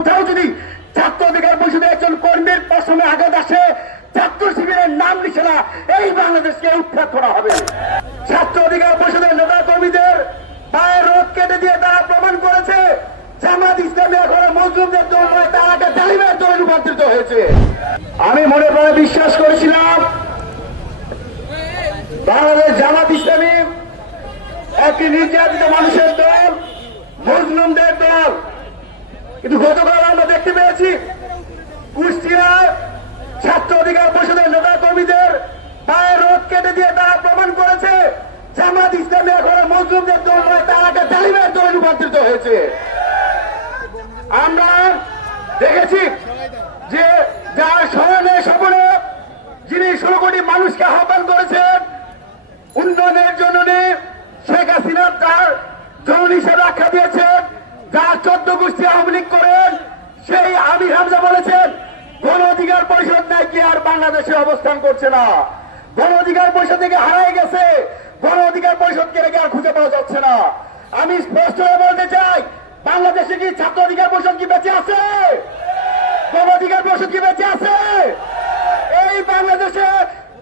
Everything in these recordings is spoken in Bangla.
কোথাও যদি ছাত্র অধিকার পরিষদে একজন কর্মীর পশমে আঘাত আসে, ছাত্র শিবিরের নাম লিখে না এই বাংলাদেশকে উৎখাত করা হবে। ছাত্র অধিকার পরিষদের নেতা কর্মীদের পায়ের রোগ কেটে দিয়ে তারা প্রমাণ করেছে জামাত ইসলামী এখন মজলুমদের দল নয়, তারা একটা তালিমের দলে রূপান্তরিত হয়েছে। আমি মনে প্রাণে বিশ্বাস করেছিলাম বাংলাদেশ জামাত ইসলামী একটি নির্যাতিত মানুষের দল, মজলুমদের দল। কিন্তু গতকাল আমরা দেখতে পেয়েছি কুষ্টিয়ায় ছাত্র অধিকার পরিষদের নেতা কর্মীদের পায়ের রোগ কেটে দিয়ে তারা প্রমাণ করেছে জামাত ইসলামী এখন মজলুমদের দল নয়, তারা একটা তালিমের দলে রূপান্তরিত হয়েছে। আমরা দেখেছি যে যার স্মরণে স্বপনে যিনি 16 কোটি মানুষকে আহ্বান করেছেন উন্নয়নের জন্য, শেখ হাসিনা তার জননী হিসেবে আখ্যা দিয়েছেন, যার 14 গোষ্ঠী আওয়ামী লীগ করেন, সেই আমির হামজা বলেছেন গণ অধিকার পরিষদ নাকি আর বাংলাদেশে অবস্থান করছে না, গণ অধিকার পরিষদ থেকে হারাই গেছে, গণ অধিকার পরিষদকে রেখে আর খুঁজে পাওয়া যাচ্ছে না। আমি স্পষ্ট বলতে চাই, বাংলাদেশে কি ছাত্র অধিকার পরিষদ কি বেঁচে আছে? গণ অধিকার পরিষদ কি বেঁচে আছে? এই বাংলাদেশে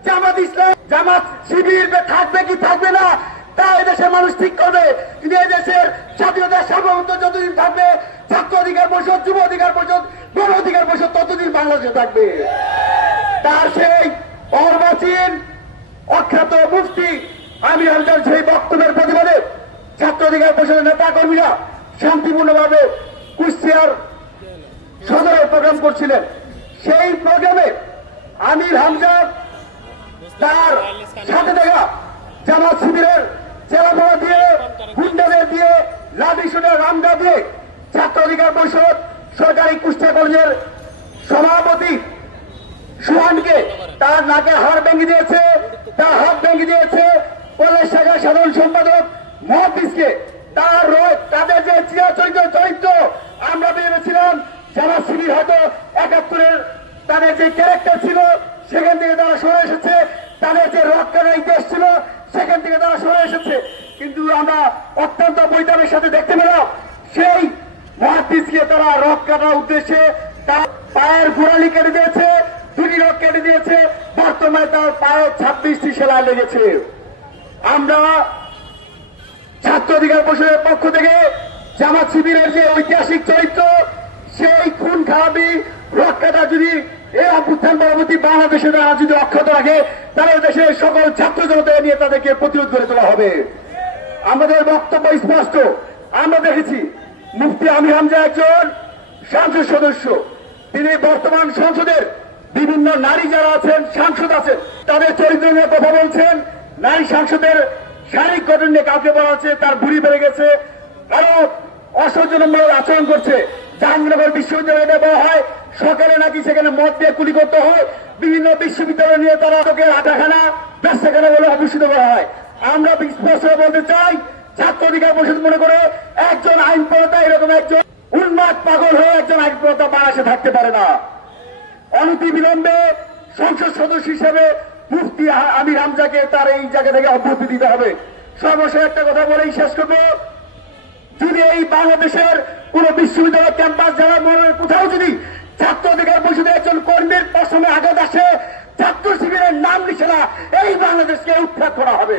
জামাত ইসলাম, জামাত শিবির থাকবে কি থাকবে না তা এই দেশের মানুষ ঠিক করবে। কিন্তু এই দেশের স্বাধীনতার সার্বভৌমত্ব যতদিন থাকবে, ছাত্র অধিকার পরিষদ, যুব অধিকার পরিষদ, গণ অধিকার পরিষদ ততদিন বাংলাদেশে থাকবে। তার সেই অর্বাচীন অখ্যাত মুফতি আমির হামজার সেই বক্তব্যের প্রতিবাদে ছাত্র অধিকার পরিষদের নেতা কর্মীরা শান্তিপূর্ণভাবে কুষ্টিয়ার সদরে প্রোগ্রাম করছিলেন। সেই প্রোগ্রামে আমির হামজা তার সাথে দেখা জামাত শিবিরের চেলাপড়া দিয়ে, গুন্ডাদের দিয়ে, লাঠি শুনে রামদা দিয়ে ছাত্র অধিকার পরিষদ সরকারি কুষ্টিয়া কলেজের সভাপতি সুহানকে তার নাকের হাড় ভেঙে দিয়েছে, তার হাত ভেঙে দিয়েছে। কলেজ শাখার সাধারণ সম্পাদক মহাদিসকে তার তাদের যে চরিত্র আমরা ভেবেছিলাম জামাত শিবির হয়তো 71-এর তাদের যে ক্যারেক্টার ছিল সেখান থেকে তারা সরে এসেছে, তাদের যে রক্ষার ইতিহাস ছিল সেখান থেকে তারা সরে এসেছে। কিন্তু আমরা অত্যন্ত বৈতাবের সাথে দেখতে পেলাম সেই মহাদিসকে তারা রক কাটার উদ্দেশ্যে তার পায়ের গোড়ালি কেটে দিয়েছে, দুটি রক কেটে দিয়েছে, বর্তমানে তার পায়ে 26টি সেলাই লেগেছে। আমরা ছাত্র অধিকার পরিষদের পক্ষ থেকে জামাত শিবিরের যে ঐতিহাসিক চরিত্র, সেই খুন খারাপি রক্ষাটা যদি এই অভ্যুত্থান পরবর্তী বাংলাদেশে তারা যদি অক্ষত রাখে, তাহলে দেশের সকল ছাত্র জনতা নিয়ে তাদেরকে প্রতিরোধ করে তোলা হবে। আমাদের বক্তব্য স্পষ্ট। আমরা দেখেছি মুফতি আমির হামজা একজন সংসদ সদস্য, তিনি বর্তমান সংসদের বিভিন্ন নারী যারা আছেন, সাংসদ আছেন, তাদের চরিত্র নিয়ে কথা বলছেন। নারী সাংসদের শারীরিক গঠন নিয়ে কাউকে বলা হচ্ছে তার ভুঁড়ি বেড়ে গেছে, আরো অসহ্যজনক আচরণ করছে। জাহাঙ্গীরনগর বিশ্ববিদ্যালয়ে বলা হয় সকালে নাকি সেখানে মদ দিয়ে কুলি করতে হয়, বিভিন্ন বিশ্ববিদ্যালয় নিয়ে তারা আটাখানা ব্যবসাখানা বলে অভূষিত করা হয়। আমরা স্পষ্ট বলতে চাই, ছাত্র অধিকার পরিষদ মনে করে একজন আইন প্রণেতা এরকম একজন উন্মাদ পাগল হয়ে একজন আইন প্রণেতা বাংলাদেশে থাকতে পারে না। অনতি বিলম্বে সংসদ সদস্য হিসেবে মুফতি আমির হামজাকে তার এই জায়গা থেকে অব্যাহতি দিতে হবে। সর্বশেষ একটা কথা বলেই শেষ করবো, যদি এই বাংলাদেশের কোন বিশ্ববিদ্যালয় ক্যাম্পাস যারা কোথাও যদি ছাত্র অধিকার পরিষদের একজন কর্মীর পশমে আঘাত আসে, ছাত্র শিবিরের নাম লিখে না এই বাংলাদেশকে উৎখাত করা হবে।